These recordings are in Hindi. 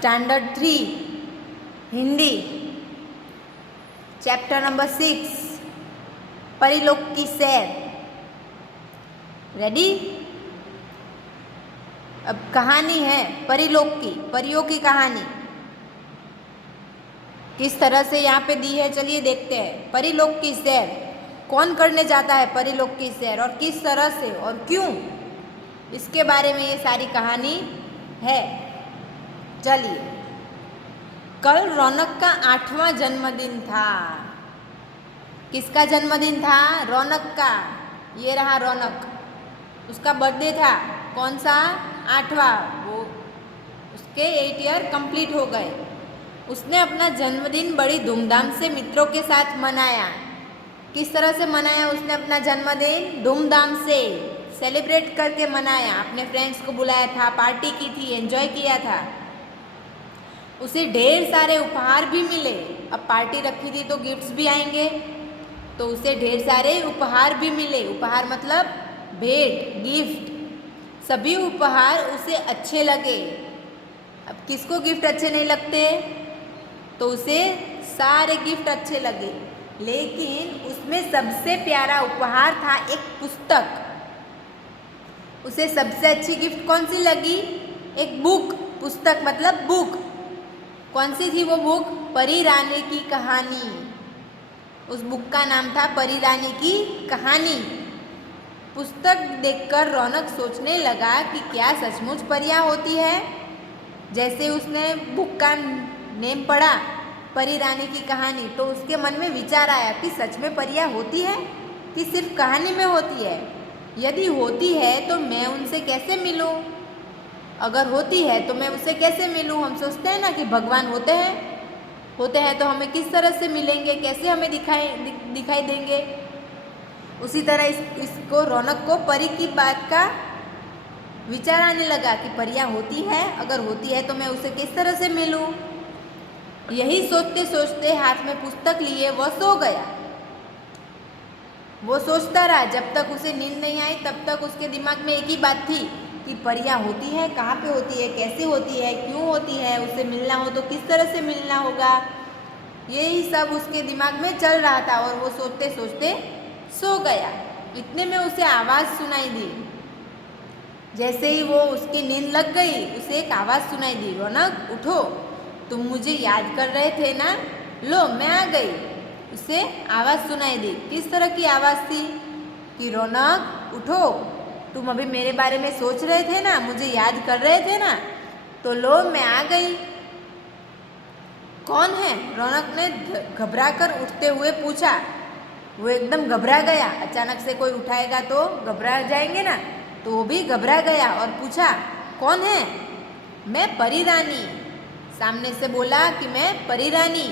स्टैंडर्ड 3 हिंदी, चैप्टर नंबर 6 परिलोक की सैर। रेडी? अब कहानी है परिलोक की, परियों की कहानी किस तरह से यहाँ पे दी है, चलिए देखते हैं। परिलोक की सैर, कौन करने जाता है परिलोक की सैर और किस तरह से और क्यों, इसके बारे में ये सारी कहानी है। चलिए, कल रौनक का 8वां जन्मदिन था। किसका जन्मदिन था? रौनक का। ये रहा रौनक, उसका बर्थडे था। कौन सा? 8वां। वो उसके 8 ईयर कंप्लीट हो गए। उसने अपना जन्मदिन बड़ी धूमधाम से मित्रों के साथ मनाया। किस तरह से मनाया उसने अपना जन्मदिन? धूमधाम से सेलिब्रेट करके मनाया। अपने फ्रेंड्स को बुलाया था, पार्टी की थी, एंजॉय किया था। उसे ढेर सारे उपहार भी मिले। अब पार्टी रखी थी तो गिफ्ट्स भी आएंगे, तो उसे ढेर सारे उपहार भी मिले। उपहार मतलब भेंट, गिफ्ट। सभी उपहार उसे अच्छे लगे। अब किसको गिफ्ट अच्छे नहीं लगते? तो उसे सारे गिफ्ट अच्छे लगे, लेकिन उसमें सबसे प्यारा उपहार था एक पुस्तक। उसे सबसे अच्छी गिफ्ट कौन सी लगी? एक बुक। पुस्तक मतलब बुक। कौन सी थी वो बुक? परी रानी की कहानी। उस बुक का नाम था परी रानी की कहानी। पुस्तक देखकर रौनक सोचने लगा कि क्या सचमुच परियां होती है? जैसे उसने बुक का नेम पढ़ा, परी रानी की कहानी, तो उसके मन में विचार आया कि सच में परियां होती है कि सिर्फ कहानी में होती है? यदि होती है तो मैं उनसे कैसे मिलूं? अगर होती है तो मैं उससे कैसे मिलूं? हम सोचते हैं ना कि भगवान होते हैं तो हमें किस तरह से मिलेंगे, कैसे हमें दिखाई देंगे। उसी तरह इसको रौनक को परी की बात का विचार आने लगा कि परियां होती है, अगर होती है तो मैं उसे किस तरह से मिलूं। यही सोचते सोचते हाथ में पुस्तक लिए वह सो गया। वो सोचता रहा, जब तक उसे नींद नहीं आई तब तक उसके दिमाग में एक ही बात थी कि परियां होती है, कहाँ पे होती है, कैसे होती है, क्यों होती है, उससे मिलना हो तो किस तरह से मिलना होगा। यही सब उसके दिमाग में चल रहा था और वो सोचते सोचते सो गया। इतने में उसे आवाज़ सुनाई दी। जैसे ही वो उसकी नींद लग गई, उसे एक आवाज़ सुनाई दी, रौनक उठो, तुम मुझे याद कर रहे थे ना, लो मैं आ गई। उसे आवाज़ सुनाई दी। किस तरह की आवाज़ थी? कि रौनक उठो, तुम अभी मेरे बारे में सोच रहे थे ना, मुझे याद कर रहे थे ना, तो लो मैं आ गई। कौन है? रौनक ने घबरा कर उठते हुए पूछा। वो एकदम घबरा गया। अचानक से कोई उठाएगा तो घबरा जाएंगे ना, तो वो भी घबरा गया और पूछा, कौन है? मैं परी रानी। सामने से बोला कि मैं परी रानी।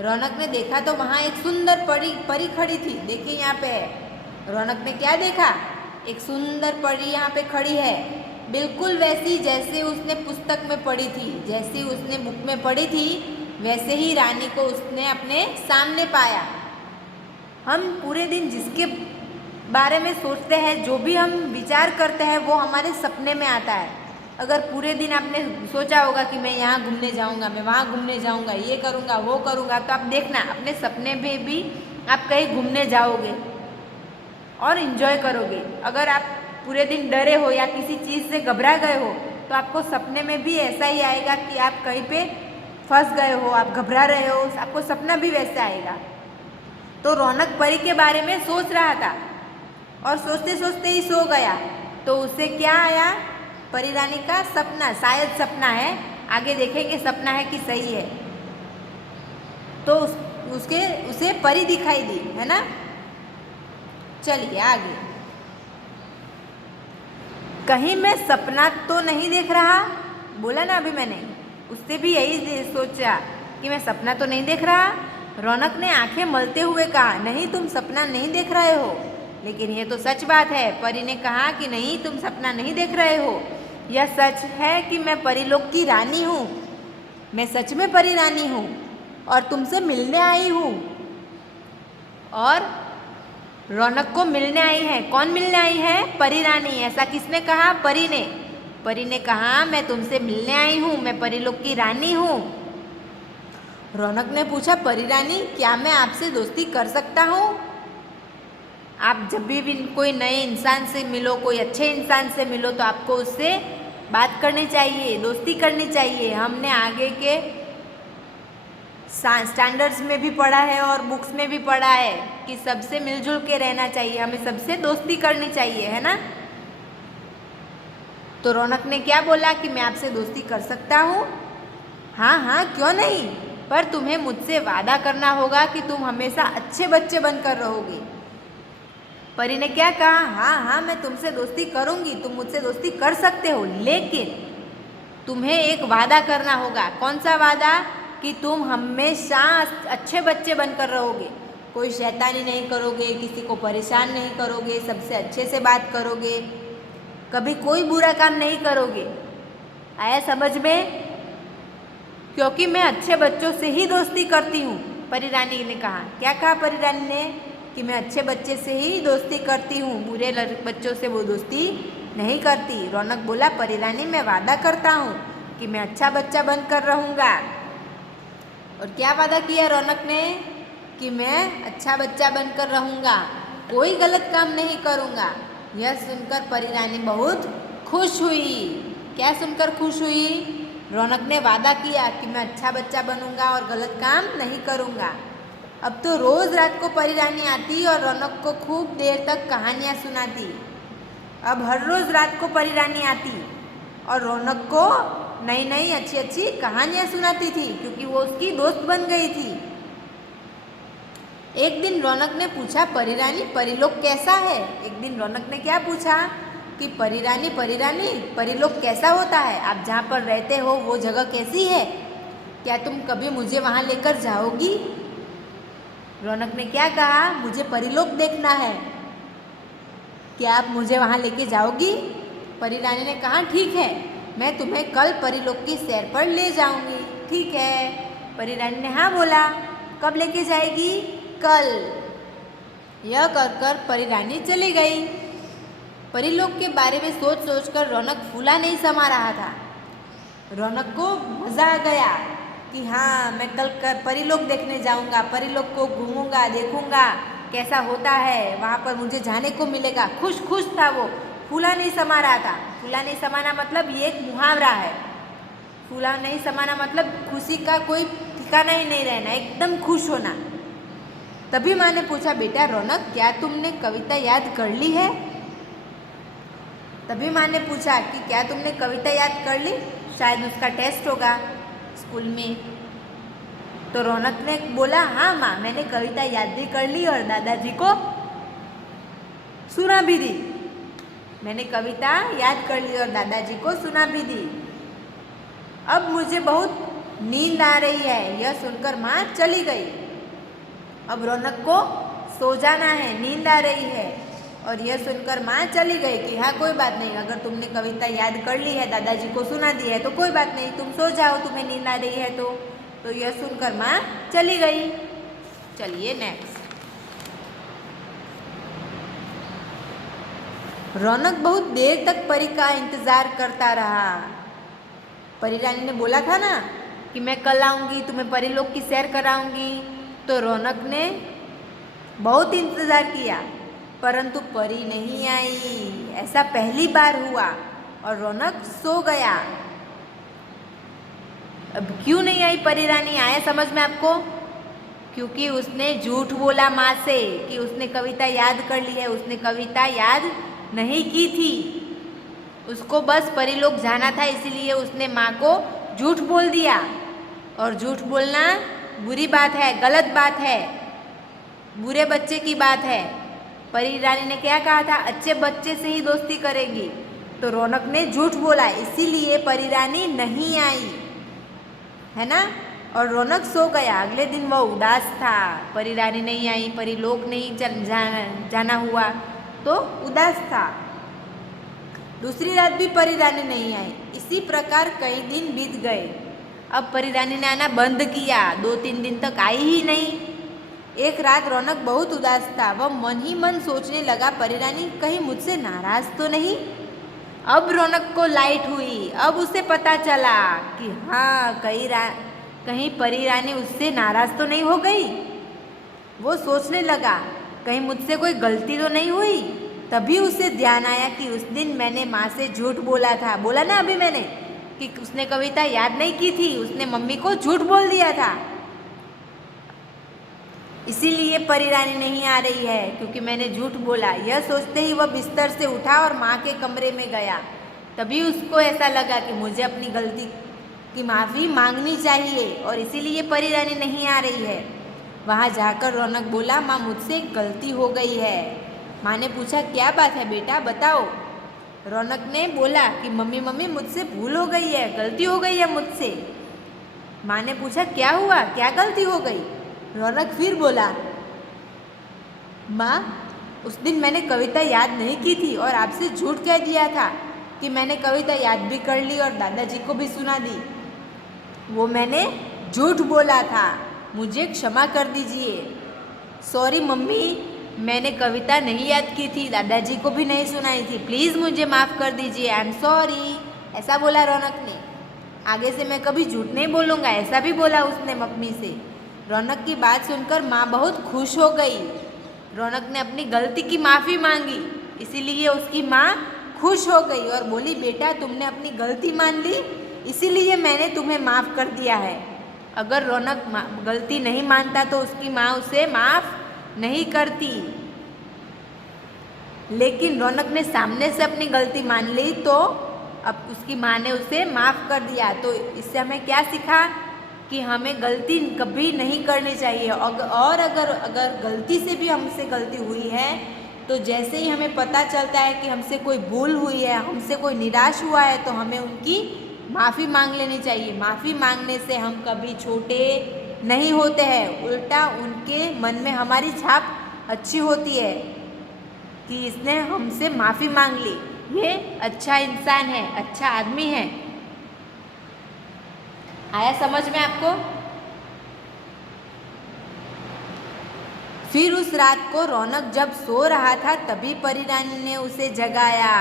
रौनक ने देखा तो वहाँ एक सुंदर परी खड़ी थी। देखिए यहाँ पे रौनक ने क्या देखा? एक सुंदर परी यहाँ पे खड़ी है, बिल्कुल वैसी जैसे उसने पुस्तक में पढ़ी थी, जैसी उसने बुक में पढ़ी थी, वैसे ही रानी को उसने अपने सामने पाया। हम पूरे दिन जिसके बारे में सोचते हैं, जो भी हम विचार करते हैं, वो हमारे सपने में आता है। अगर पूरे दिन आपने सोचा होगा कि मैं यहाँ घूमने जाऊँगा, मैं वहाँ घूमने जाऊँगा, ये करूँगा, वो करूँगा, तो आप देखना अपने सपने में भी आप कहीं घूमने जाओगे और इन्जॉय करोगे। अगर आप पूरे दिन डरे हो या किसी चीज़ से घबरा गए हो, तो आपको सपने में भी ऐसा ही आएगा कि आप कहीं पे फंस गए हो, आप घबरा रहे हो, आपको सपना भी वैसा आएगा। तो रौनक परी के बारे में सोच रहा था और सोचते सोचते ही सो गया। तो उसे क्या आया? परी रानी का सपना। शायद सपना है, आगे देखेंगे सपना है कि सही है। तो उसे परी दिखाई दी, है ना। चलिए आगे। कहीं मैं सपना तो नहीं देख रहा? बोला ना अभी मैंने, उससे भी यही सोचा कि मैं सपना तो नहीं देख रहा। रौनक ने आंखें मलते हुए कहा, नहीं तुम सपना नहीं देख रहे हो। लेकिन ये तो सच बात है। परी ने कहा कि नहीं तुम सपना नहीं देख रहे हो, यह सच है कि मैं परीलोक की रानी हूँ। मैं सच में परी रानी हूँ और तुमसे मिलने आई हूँ। और रौनक को मिलने आई है। कौन मिलने आई है? परी रानी। ऐसा किसने कहा? परी ने। परी ने कहा, मैं तुमसे मिलने आई हूँ, मैं परीलोक की रानी हूँ। रौनक ने पूछा, परी रानी, क्या मैं आपसे दोस्ती कर सकता हूँ? आप जब भी कोई नए इंसान से मिलो, कोई अच्छे इंसान से मिलो, तो आपको उससे बात करनी चाहिए, दोस्ती करनी चाहिए। हमने आगे के स्टैंडर्ड्स में भी पढ़ा है और बुक्स में भी पढ़ा है कि सबसे मिलजुल के रहना चाहिए, हमें सबसे दोस्ती करनी चाहिए, है ना। तो रौनक ने क्या बोला कि मैं आपसे दोस्ती कर सकता हूँ? हाँ हाँ, क्यों नहीं, पर तुम्हें मुझसे वादा करना होगा कि तुम हमेशा अच्छे बच्चे बनकर रहोगे। परी ने क्या कहा, हाँ हाँ, मैं तुमसे दोस्ती करूँगी, तुम मुझसे दोस्ती कर सकते हो, लेकिन तुम्हें एक वादा करना होगा। कौन सा वादा? कि तुम हमेशा अच्छे बच्चे बनकर रहोगे, कोई शैतानी नहीं करोगे, किसी को परेशान नहीं करोगे, सबसे अच्छे से बात करोगे, कभी कोई बुरा काम नहीं करोगे। आया समझ में? क्योंकि मैं अच्छे बच्चों से ही दोस्ती करती हूँ, परी रानी ने कहा। क्या कहा परी रानी ने? कि मैं अच्छे बच्चे से ही दोस्ती करती हूँ, बुरे बच्चों से वो दोस्ती नहीं करती। रौनक बोला, परी रानी, मैं वादा करता हूँ कि मैं अच्छा बच्चा बनकर रहूँगा। और क्या वादा किया रौनक ने? कि मैं अच्छा बच्चा बनकर रहूँगा, कोई गलत काम नहीं करूँगा। यह सुनकर परी रानी बहुत खुश हुई। क्या सुनकर खुश हुई? रौनक ने वादा किया कि मैं अच्छा बच्चा बनूँगा और गलत काम नहीं करूँगा। अब तो रोज़ रात को परी रानी आती और रौनक को खूब देर तक कहानियाँ सुनाती। अब हर रोज़ रात को परी रानी आती और रौनक को नई नई अच्छी अच्छी कहानियाँ सुनाती थी, क्योंकि वो उसकी दोस्त बन गई थी। एक दिन रौनक ने पूछा, परी रानी, परीलोक कैसा है? एक दिन रौनक ने क्या पूछा कि परी रानी, परीलोक कैसा होता है? आप जहाँ पर रहते हो वो जगह कैसी है? क्या तुम कभी मुझे वहाँ लेकर जाओगी? रौनक ने क्या कहा, मुझे परीलोक देखना है, क्या आप मुझे वहाँ लेके जाओगी? परी रानी ने कहा, ठीक है, मैं तुम्हें कल परीलोक की सैर पर ले जाऊंगी। ठीक है, परी रानी ने हाँ बोला। कब लेके जाएगी? कल। यह कर परी रानी चली गई। परीलोक के बारे में सोच सोच कर रौनक फूला नहीं समा रहा था। रौनक को मज़ा आ गया कि हाँ, मैं कल परीलोक देखने जाऊंगा, परीलोक को घूमूंगा, देखूंगा कैसा होता है, वहाँ पर मुझे जाने को मिलेगा। खुश खुश था वो, फूला नहीं समा रहा था। फूला नहीं समाना मतलब ये एक मुहावरा है। फूला नहीं समाना मतलब खुशी का कोई ठिकाना ही नहीं रहना, एकदम खुश होना। तभी माँ ने पूछा, बेटा रौनक, क्या तुमने कविता याद कर ली है? तभी माँ ने पूछा कि क्या तुमने कविता याद कर ली? शायद उसका टेस्ट होगा स्कूल में। तो रौनक ने बोला, हाँ माँ, मैंने कविता याद भी कर ली और दादाजी को सुना भी दी। मैंने कविता याद कर ली और दादाजी को सुना भी दी। अब मुझे बहुत नींद आ रही है। यह सुनकर माँ चली गई। अब रौनक को सो जाना है, नींद आ रही है। और यह सुनकर माँ चली गई कि हाँ, कोई बात नहीं, अगर तुमने कविता याद कर ली है, दादाजी को सुना दी है, तो कोई बात नहीं, तुम सो जाओ, तुम्हें नींद आ रही है तो यह सुनकर माँ चली गई। चलिए नेक्स्ट। रौनक बहुत देर तक परी का इंतज़ार करता रहा। परी रानी ने बोला था ना कि मैं कल आऊँगी, तुम्हें परीलोक की सैर कराऊँगी। तो रौनक ने बहुत इंतज़ार किया, परंतु परी नहीं आई। ऐसा पहली बार हुआ और रौनक सो गया। अब क्यों नहीं आई परी रानी? आया समझ में आपको? क्योंकि उसने झूठ बोला माँ से कि उसने कविता याद कर ली है। उसने कविता याद नहीं की थी, उसको बस परीलोक जाना था, इसीलिए उसने माँ को झूठ बोल दिया। और झूठ बोलना बुरी बात है, गलत बात है, बुरे बच्चे की बात है। परी रानी ने क्या कहा था? अच्छे बच्चे से ही दोस्ती करेगी। तो रौनक ने झूठ बोला, इसीलिए परी रानी नहीं आई, है ना। और रौनक सो गया। अगले दिन वह उदास था, परी रानी नहीं आई, परीलोक नहीं जाना हुआ तो उदास था। दूसरी रात भी परी रानी नहीं आई। इसी प्रकार कई दिन बीत गए। अब परी रानी ने आना बंद किया, 2-3 दिन तक आई ही नहीं। एक रात रौनक बहुत उदास था। वह मन ही मन सोचने लगा, परी रानी कहीं मुझसे नाराज तो नहीं। अब रौनक को लाइट हुई। अब उसे पता चला कि हाँ, कहीं परी रानी उससे नाराज तो नहीं हो गई। वो सोचने लगा कहीं मुझसे कोई गलती तो नहीं हुई। तभी उसे ध्यान आया कि उस दिन मैंने माँ से झूठ बोला था। बोला ना अभी मैंने कि उसने कविता याद नहीं की थी, उसने मम्मी को झूठ बोल दिया था। इसीलिए परी रानी नहीं आ रही है, क्योंकि मैंने झूठ बोला। यह सोचते ही वह बिस्तर से उठा और माँ के कमरे में गया। तभी उसको ऐसा लगा कि मुझे अपनी गलती की माफ़ी मांगनी चाहिए और इसीलिए परी रानी नहीं आ रही है। वहाँ जाकर रौनक बोला, माँ मुझसे एक गलती हो गई है। माँ ने पूछा, क्या बात है बेटा, बताओ। रौनक ने बोला कि मम्मी मुझसे भूल हो गई है, गलती हो गई है मुझसे। माँ ने पूछा, क्या हुआ, क्या गलती हो गई। रौनक फिर बोला, माँ उस दिन मैंने कविता याद नहीं की थी और आपसे झूठ कह दिया था कि मैंने कविता याद भी कर ली और दादाजी को भी सुना दी। वो मैंने झूठ बोला था, मुझे क्षमा कर दीजिए। सॉरी मम्मी, मैंने कविता नहीं याद की थी, दादाजी को भी नहीं सुनाई थी, प्लीज़ मुझे माफ़ कर दीजिए, आई एम सॉरी। ऐसा बोला रौनक ने। आगे से मैं कभी झूठ नहीं बोलूँगा, ऐसा भी बोला उसने मम्मी से। रौनक की बात सुनकर माँ बहुत खुश हो गई। रौनक ने अपनी गलती की माफ़ी मांगी, इसीलिए उसकी माँ खुश हो गई और बोली, बेटा तुमने अपनी गलती मान ली, इसीलिए मैंने तुम्हें माफ़ कर दिया है। अगर रौनक गलती नहीं मानता तो उसकी माँ उसे माफ़ नहीं करती। लेकिन रौनक ने सामने से अपनी गलती मान ली तो अब उसकी माँ ने उसे माफ़ कर दिया। तो इससे हमें क्या सीखा कि हमें गलती कभी नहीं करनी चाहिए। और अगर गलती से भी हमसे गलती हुई है तो जैसे ही हमें पता चलता है कि हमसे कोई भूल हुई है, हमसे कोई निराश हुआ है, तो हमें उनकी माफ़ी मांग लेनी चाहिए। माफ़ी मांगने से हम कभी छोटे नहीं होते हैं, उल्टा उनके मन में हमारी छाप अच्छी होती है कि इसने हमसे माफ़ी मांग ली, ये अच्छा इंसान है, अच्छा आदमी है। आया समझ में आपको? फिर उस रात को रौनक जब सो रहा था तभी परी रानी ने उसे जगाया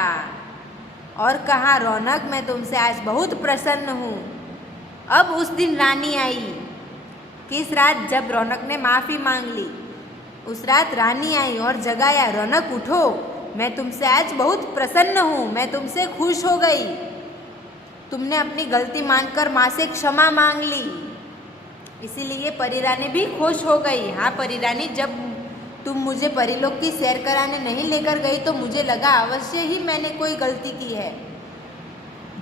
और कहा, रौनक मैं तुमसे आज बहुत प्रसन्न हूँ। अब उस दिन रानी आई। किस रात? जब रौनक ने माफ़ी मांग ली, उस रात रानी आई और जगाया, रौनक उठो, मैं तुमसे आज बहुत प्रसन्न हूँ, मैं तुमसे खुश हो गई। तुमने अपनी गलती मानकर माँ से क्षमा मांग ली, इसीलिए परी रानी भी खुश हो गई। हाँ परी रानी, जब तुम मुझे परीलोक की सैर कराने नहीं लेकर गई तो मुझे लगा अवश्य ही मैंने कोई गलती की है।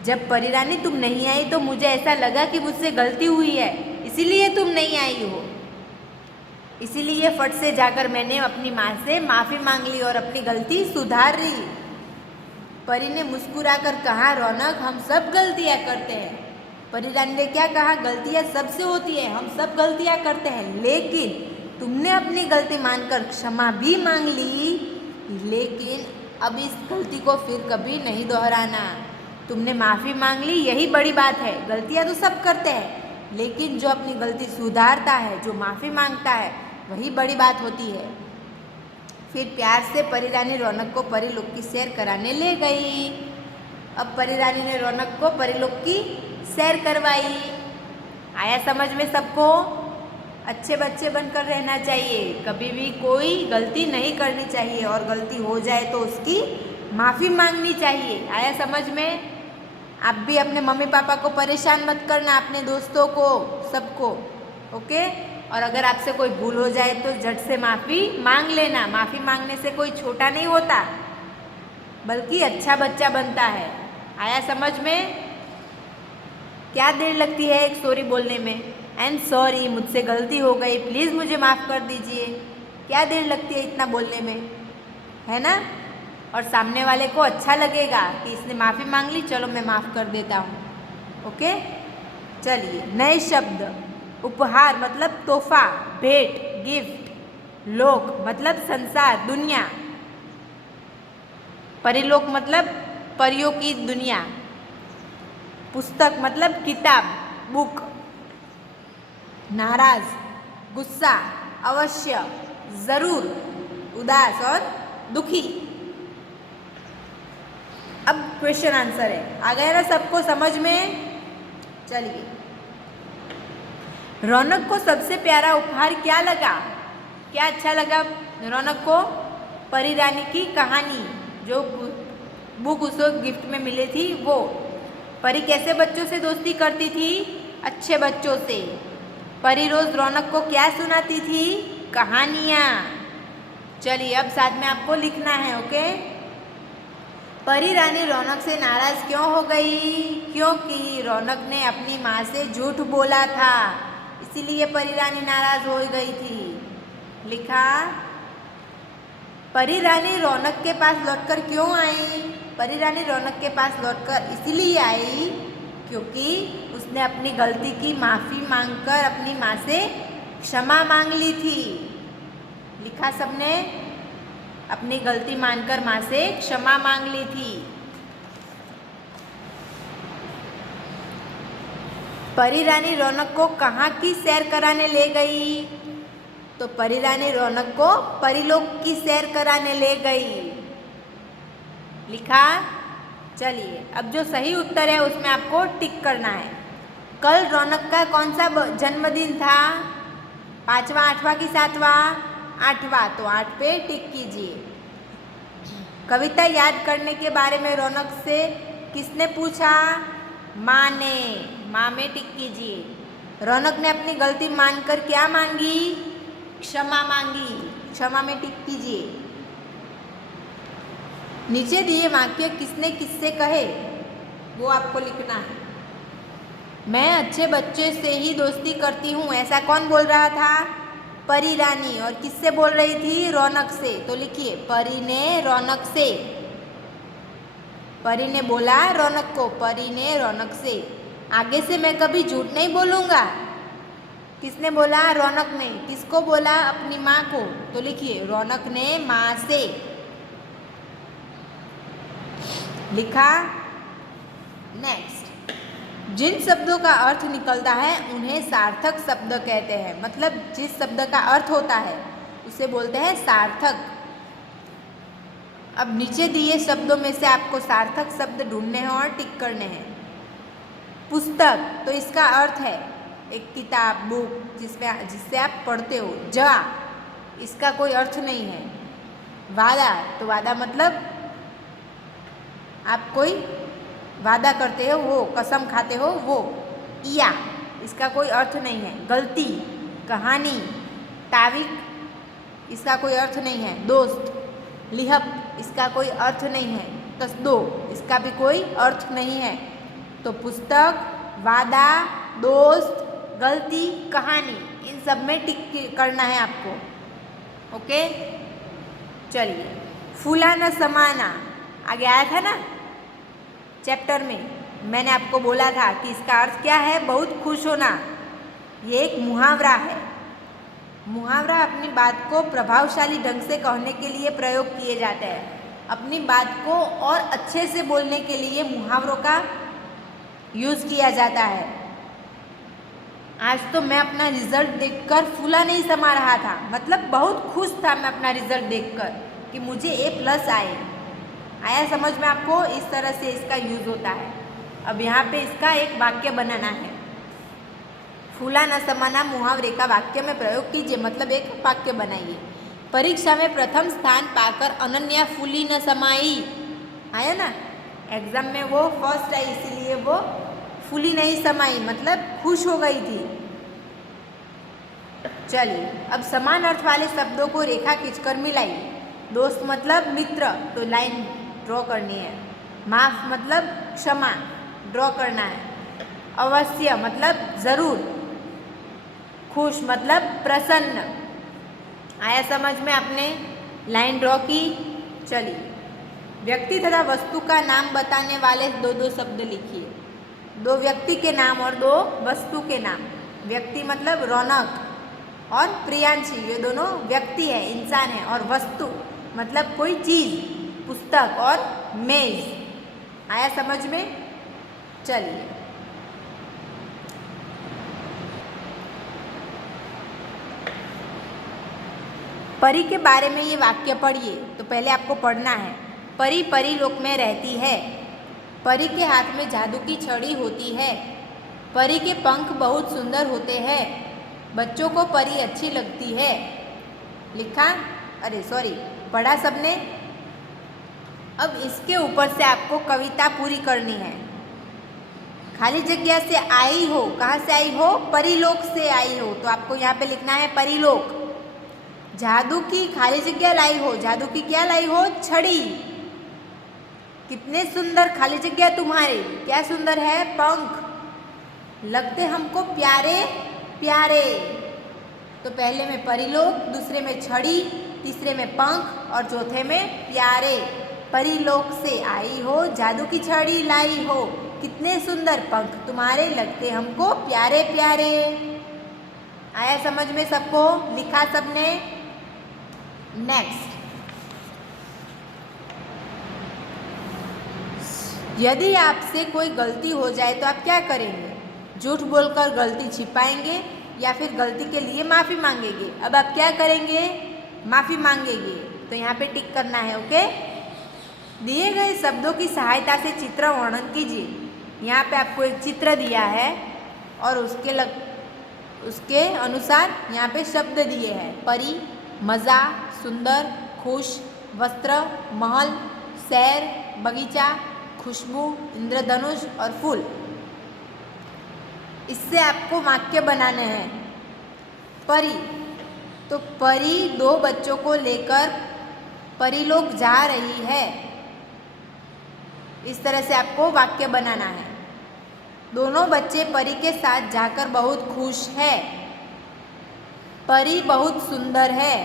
जब परी रानी तुम नहीं आई तो मुझे ऐसा लगा कि मुझसे गलती हुई है, इसीलिए तुम नहीं आई हो। इसीलिए फट से जाकर मैंने अपनी माँ से माफ़ी मांग ली और अपनी गलती सुधार ली। परी ने मुस्कुराकर कहा, रौनक हम सब गलतियाँ करते हैं। परी रानी ने क्या कहा? गलतियाँ सबसे होती है, हम सब गलतियाँ करते हैं, लेकिन तुमने अपनी गलती मानकर क्षमा भी मांग ली, लेकिन अब इस गलती को फिर कभी नहीं दोहराना। तुमने माफ़ी मांग ली, यही बड़ी बात है। गलतियाँ तो सब करते हैं, लेकिन जो अपनी गलती सुधारता है, जो माफ़ी मांगता है, वही बड़ी बात होती है। फिर प्यार से परी रानी रौनक को परीलोक की सैर कराने ले गई। अब परी रानी ने रौनक को परीलोक की सैर करवाई। आया समझ में सबको? अच्छे बच्चे बनकर रहना चाहिए, कभी भी कोई गलती नहीं करनी चाहिए और गलती हो जाए तो उसकी माफ़ी मांगनी चाहिए। आया समझ में? आप भी अपने मम्मी पापा को परेशान मत करना, अपने दोस्तों को, सबको, ओके? और अगर आपसे कोई भूल हो जाए तो झट से माफ़ी मांग लेना। माफ़ी मांगने से कोई छोटा नहीं होता, बल्कि अच्छा बच्चा बनता है। आया समझ में? क्या देर लगती है एक सॉरी बोलने में? एंड सॉरी, मुझसे गलती हो गई, प्लीज़ मुझे माफ़ कर दीजिए। क्या देर लगती है इतना बोलने में, है ना? और सामने वाले को अच्छा लगेगा कि इसने माफ़ी मांग ली, चलो मैं माफ़ कर देता हूँ। ओके, चलिए नए शब्द। उपहार मतलब तोहफा, भेंट, गिफ्ट। लोक मतलब संसार, दुनिया। परिलोक मतलब परियों की दुनिया। पुस्तक मतलब किताब, बुक। नाराज, गुस्सा, अवश्य, जरूर, उदास और दुखी। अब क्वेश्चन आंसर है, आ गया ना सबको समझ में? चलिए, रौनक को सबसे प्यारा उपहार क्या लगा? क्या अच्छा लगा रौनक को? परी रानी की कहानी, जो बुक उसको गिफ्ट में मिली थी वो। परी कैसे बच्चों से दोस्ती करती थी? अच्छे बच्चों से। परी रोज रौनक को क्या सुनाती थी? कहानियाँ। चलिए अब साथ में आपको लिखना है, ओके? परी रानी रौनक से नाराज क्यों हो गई? क्योंकि रौनक ने अपनी माँ से झूठ बोला था, इसीलिए परी रानी नाराज हो गई थी। लिखा। परी रानी रौनक के पास लौटकर क्यों आई? परी रानी रौनक के पास लौटकर इसलिए आई क्योंकि उसने अपनी गलती की माफ़ी मांगकर अपनी माँ से क्षमा मांग ली थी। लिखा सबने? अपनी गलती मानकर माँ से क्षमा मांग ली थी। परी रानी रौनक को कहाँ की सैर कराने ले गई? तो परी रानी रौनक को परीलोक की सैर कराने ले गई। लिखा? चलिए अब जो सही उत्तर है उसमें आपको टिक करना है। कल रौनक का कौन सा जन्मदिन था? 5वां, 8वां कि 7वां? 8वां, तो 8 पे टिक कीजिए। कविता याद करने के बारे में रौनक से किसने पूछा? माँ ने। माँ में टिक कीजिए। रौनक ने अपनी गलती मानकर क्या मांगी? क्षमा मांगी। क्षमा में टिक कीजिए। नीचे दिए वाक्य किसने किससे कहे वो आपको लिखना है। मैं अच्छे बच्चे से ही दोस्ती करती हूँ, ऐसा कौन बोल रहा था? परी रानी। और किससे बोल रही थी? रौनक से। तो लिखिए, परी ने रौनक से। परी ने बोला रौनक को, परी ने रौनक से। आगे से मैं कभी झूठ नहीं बोलूँगा। किसने बोला? रौनक ने। किसको बोला? अपनी माँ को। तो लिखिए, रौनक ने माँ से। लिखा? नेक्स्ट, जिन शब्दों का अर्थ निकलता है उन्हें सार्थक शब्द कहते हैं। मतलब जिस शब्द का अर्थ होता है उसे बोलते हैं सार्थक। अब नीचे दिए शब्दों में से आपको सार्थक शब्द ढूंढने हैं और टिक करने हैं। पुस्तक, तो इसका अर्थ है एक किताब, बुक जिससे आप पढ़ते हो। जा, इसका कोई अर्थ नहीं है। वादा, तो वादा मतलब आप कोई वादा करते हो वो, कसम खाते हो वो। या, इसका कोई अर्थ नहीं है। गलती, कहानी, तारीख, इसका कोई अर्थ नहीं है। दोस्त, लिहप, इसका कोई अर्थ नहीं है। तस्दो, इसका भी कोई अर्थ नहीं है। तो पुस्तक, वादा, दोस्त, गलती, कहानी, इन सब में टिक करना है आपको, ओके? चलिए, फूला न समाना आगे आया था ना चैप्टर में। मैंने आपको बोला था कि इसका अर्थ क्या है? बहुत खुश होना। ये एक मुहावरा है। मुहावरा अपनी बात को प्रभावशाली ढंग से कहने के लिए प्रयोग किए जाते हैं। अपनी बात को और अच्छे से बोलने के लिए मुहावरों का यूज़ किया जाता है। आज तो मैं अपना रिजल्ट देखकर फूला नहीं समा रहा था, मतलब बहुत खुश था मैं अपना रिजल्ट देखकर कि मुझे A+ आया। समझ में आपको? इस तरह से इसका यूज़ होता है। अब यहाँ पे इसका एक वाक्य बनाना है। फूला न समाना मुहावरे का वाक्य में प्रयोग कीजिए, मतलब एक वाक्य बनाइए। परीक्षा में प्रथम स्थान पाकर अनन्या फूली न समाई। आया ना? एग्जाम में वो फर्स्ट आई, इसीलिए वो फूली नहीं समाई, मतलब खुश हो गई थी। चलिए, अब समान अर्थ वाले शब्दों को रेखा खींचकर मिलाइए। दोस्त मतलब मित्र, तो लाइन ड्रॉ करनी है। माफ़ मतलब क्षमा, ड्रॉ करना है। अवश्य मतलब ज़रूर। खुश मतलब प्रसन्न। आया समझ में? आपने लाइन ड्रॉ की। चलिए, व्यक्ति तथा वस्तु का नाम बताने वाले दो शब्द लिखिए। 2 व्यक्ति के नाम और 2 वस्तु के नाम। व्यक्ति मतलब रौनक और प्रियांशी, ये दोनों व्यक्ति है, इंसान है। और वस्तु मतलब कोई चीज़, पुस्तक और मेज। आया समझ में? चलिए, परी के बारे में ये वाक्य पढ़िए। तो पहले आपको पढ़ना है। परी परीलोक में रहती है। परी के हाथ में जादू की छड़ी होती है। परी के पंख बहुत सुंदर होते हैं। बच्चों को परी अच्छी लगती है। लिखा, पढ़ा सबने। अब इसके ऊपर से आपको कविता पूरी करनी है। खाली जगह से आई हो, कहाँ से आई हो? परीलोक से आई हो, तो आपको यहाँ पे लिखना है परीलोक। जादू की खाली जगह लाई हो, जादू की क्या लाई हो? छड़ी। कितने सुंदर खाली जगह तुम्हारे, क्या सुंदर है? पंख। लगते हमको प्यारे प्यारे। तो पहले में परीलोक, दूसरे में छड़ी, तीसरे में पंख और चौथे में प्यारे। परीलोक से आई हो, जादू की छड़ी लाई हो, कितने सुंदर पंख तुम्हारे, लगते हमको प्यारे प्यारे। आया समझ में सबको? लिखा सबने? नेक्स्ट, यदि आपसे कोई गलती हो जाए तो आप क्या करेंगे? झूठ बोलकर गलती छिपाएंगे या फिर गलती के लिए माफ़ी मांगेंगे? अब आप क्या करेंगे? माफ़ी मांगेंगे। तो यहाँ पे टिक करना है। ओके, दिए गए शब्दों की सहायता से चित्र वर्णन कीजिए। यहाँ पे आपको एक चित्र दिया है और उसके अनुसार यहाँ पे शब्द दिए हैं। परी, मज़ा, सुंदर, खुश, वस्त्र, महल, शहर, बगीचा, खुशबू, इंद्रधनुष और फूल। इससे आपको वाक्य बनाने हैं। परी, तो परी दो बच्चों को लेकर परीलोक जा रही है। इस तरह से आपको वाक्य बनाना है। दोनों बच्चे परी के साथ जाकर बहुत खुश है। परी बहुत सुंदर है।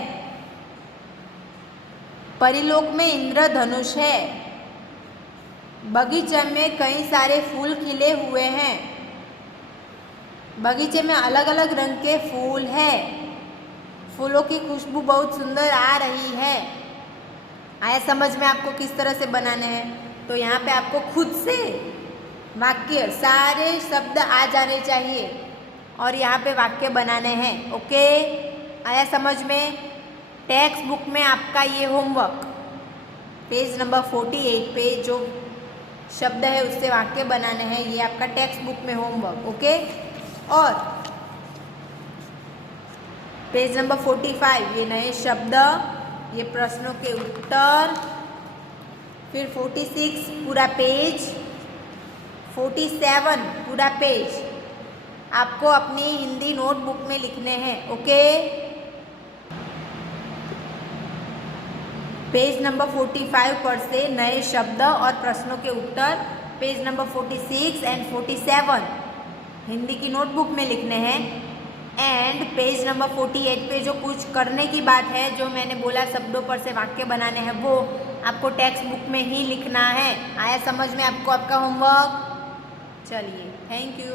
परीलोक में इंद्रधनुष है। बगीचे में कई सारे फूल खिले हुए हैं। बगीचे में अलग अलग रंग के फूल हैं। फूलों की खुशबू बहुत सुंदर आ रही है। आया समझ में आपको किस तरह से बनाने हैं? तो यहाँ पे आपको खुद से वाक्य सारे शब्द आ जाने चाहिए और यहाँ पे वाक्य बनाने हैं। ओके, आया समझ में? टेक्स्ट बुक में आपका ये होमवर्क पेज नंबर 48 पे जो शब्द है उससे वाक्य बनाने हैं। ये आपका टेक्स्ट बुक में होमवर्क। ओके, और पेज नंबर 45 ये नए शब्द, ये प्रश्नों के उत्तर, फिर 46 पूरा पेज, 47 पूरा पेज आपको अपनी हिंदी नोटबुक में लिखने हैं। ओके, पेज नंबर 45 पर से नए शब्द और प्रश्नों के उत्तर पेज नंबर 46 एंड 47 हिंदी की नोटबुक में लिखने हैं। एंड पेज नंबर 48 पे जो कुछ करने की बात है, जो मैंने बोला शब्दों पर से वाक्य बनाने हैं, वो आपको टेक्स्ट बुक में ही लिखना है। आया समझ में आपको आपका होमवर्क? चलिए, थैंक यू।